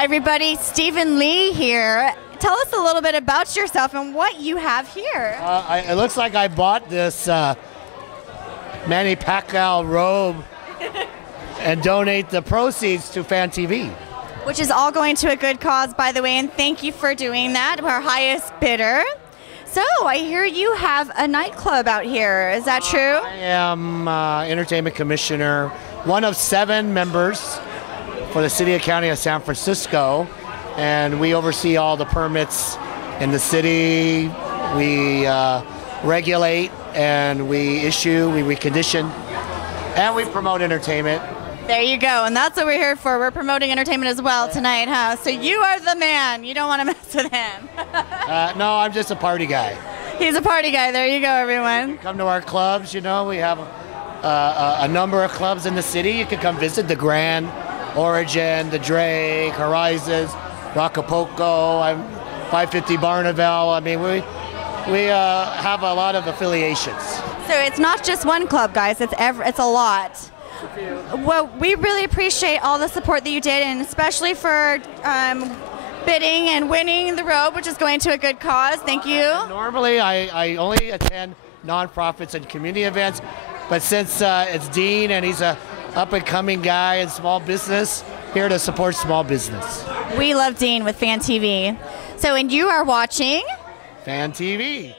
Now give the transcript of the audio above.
Hi everybody, Stephen Lee here. Tell us a little bit about yourself and what you have here. It looks like I bought this Manny Pacquiao robe and donate the proceeds to Fan TV. Which is all going to a good cause, by the way, and thank you for doing that, our highest bidder. So, I hear you have a nightclub out here. Is that true? I am Entertainment Commissioner, one of 7 members for the City and County of San Francisco, and we oversee all the permits in the city. We regulate and we issue, we condition, and we promote entertainment. There you go, and that's what we're here for. We're promoting entertainment as well tonight, huh? So you are the man. You don't want to mess with him. No, I'm just a party guy. He's a party guy. There you go, everyone. Come to our clubs, you know, we have a number of clubs in the city. You can come visit the Grand, Origin, the Drake, Horizons, Acapulco, 550 Barnavale. I mean, we have a lot of affiliations. So it's not just one club, guys. It's a lot. Well, we really appreciate all the support that you did, and especially for bidding and winning the robe, which is going to a good cause. Thank you. Normally, I only attend nonprofits and community events, but since it's Dean and he's a up-and-coming guy in small business, here to support small business. We love Dean with Fan TV. So, and you are watching Fan TV.